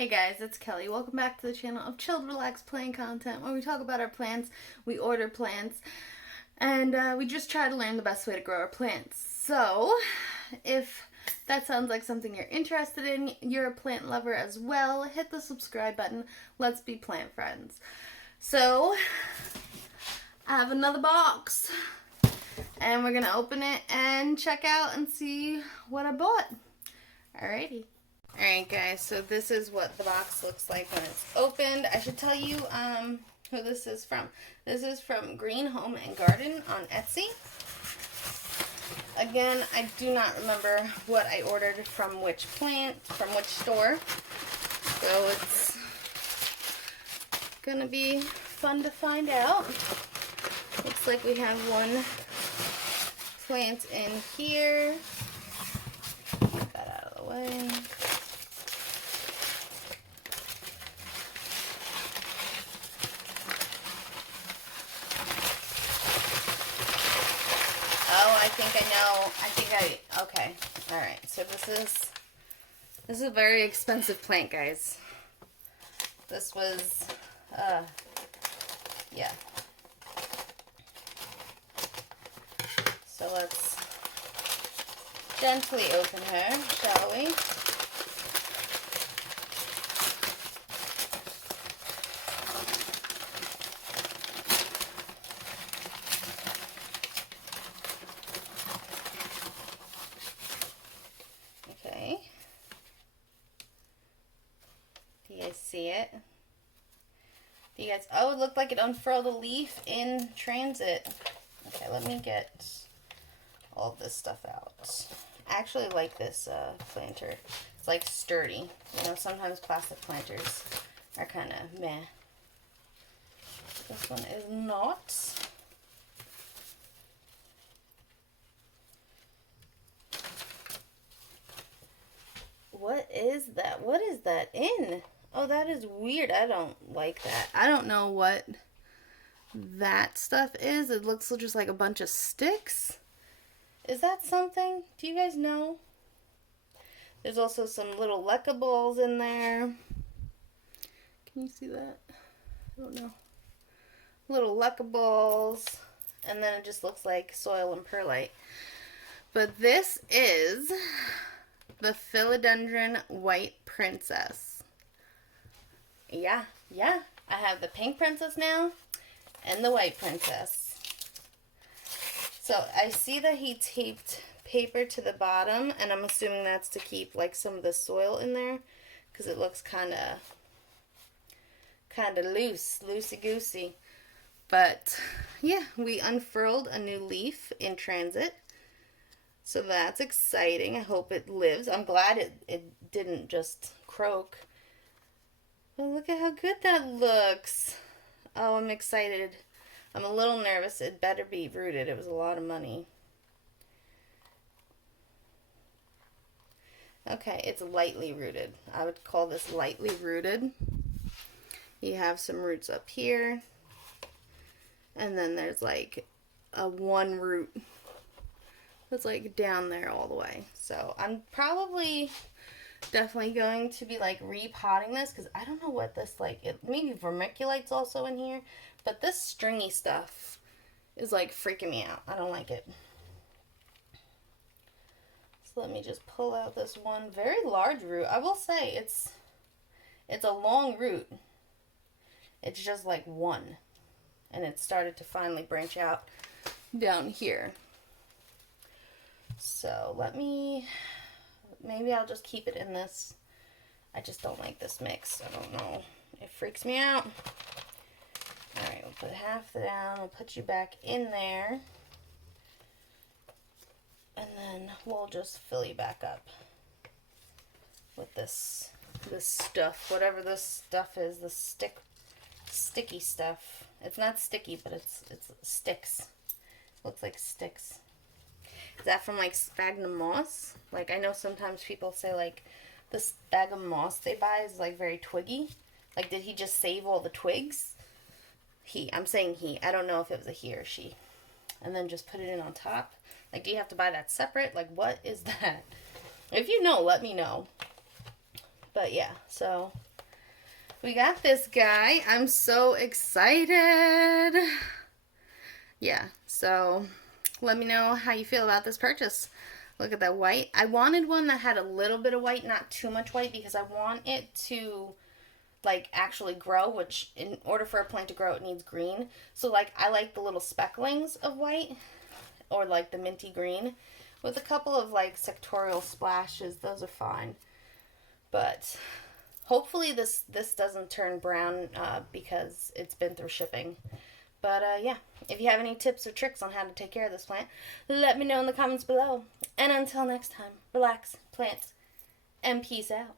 Hey guys, it's Kelly. Welcome back to the channel of chilled, relaxed plant content where we talk about our plants, we order plants, and we just try to learn the best way to grow our plants. So, if that sounds like something you're interested in, you're a plant lover as well, hit the subscribe button. Let's be plant friends. So, I have another box, and we're going to open it and check out and see what I bought. Alrighty. Alright guys, so this is what the box looks like when it's opened. I should tell you who this is from. This is from Green Home and Garden on Etsy. Again, I do not remember what I ordered from which plant, from which store. So it's gonna be fun to find out. Looks like we have one plant in here. Get that out of the way. Okay, alright, so this is a very expensive plant, guys. This was, yeah. So let's gently open her, shall we? Do you guys see it? Do you guys, oh, it looked like it unfurled a leaf in transit. Okay, let me get all of this stuff out. I actually like this planter. It's like sturdy. You know, sometimes plastic planters are kind of meh. This one is not. What is that? What is that in? Oh, that is weird. I don't like that. I don't know what that stuff is. It looks just like a bunch of sticks. Is that something? Do you guys know? There's also some little leca balls in there. Can you see that? I don't know. Little leca balls. And then it just looks like soil and perlite. But this is the Philodendron White Princess. Yeah. I have the pink princess now and the white princess. So I see that he taped paper to the bottom, and I'm assuming that's to keep like some of the soil in there because it looks kind of loosey-goosey. But yeah, we unfurled a new leaf in transit. So that's exciting. I hope it lives. I'm glad it didn't just croak. But look at how good that looks. Oh, I'm excited. I'm a little nervous. It better be rooted. It was a lot of money. Okay, it's lightly rooted. I would call this lightly rooted. You have some roots up here. And then there's like a one root that's like down there all the way. So I'm probably definitely going to be like repotting this because I don't know what this like. Maybe vermiculite's also in here, but this stringy stuff is like freaking me out. I don't like it. So let me just pull out this one very large root. I will say it's a long root. It's just like one, and it started to finally branch out down here. So maybe I'll just keep it in this. I just don't like this mix. I don't know. It freaks me out. Alright, we'll put half down. We'll put you back in there. And then we'll just fill you back up with this stuff. Whatever this stuff is, the sticky stuff. It's not sticky, but it's sticks. Looks like sticks. Is that from like sphagnum moss? Like I know sometimes people say like the sphagnum moss they buy is like very twiggy. Like did he just save all the twigs? I'm saying he. I don't know if it was a he or she. And then just put it in on top. Like do you have to buy that separate? Like what is that? If you know, let me know. But yeah, so We got this guy. I'm so excited. Yeah, so let me know how you feel about this purchase. Look at that white. I wanted one that had a little bit of white, not too much white, because I want it to like actually grow, which in order for a plant to grow it needs green. So like I like the little specklings of white or like the minty green with a couple of like sectorial splashes. Those are fine. But hopefully this doesn't turn brown because it's been through shipping. But yeah, if you have any tips or tricks on how to take care of this plant, let me know in the comments below. And until next time, relax, plant, and peace out.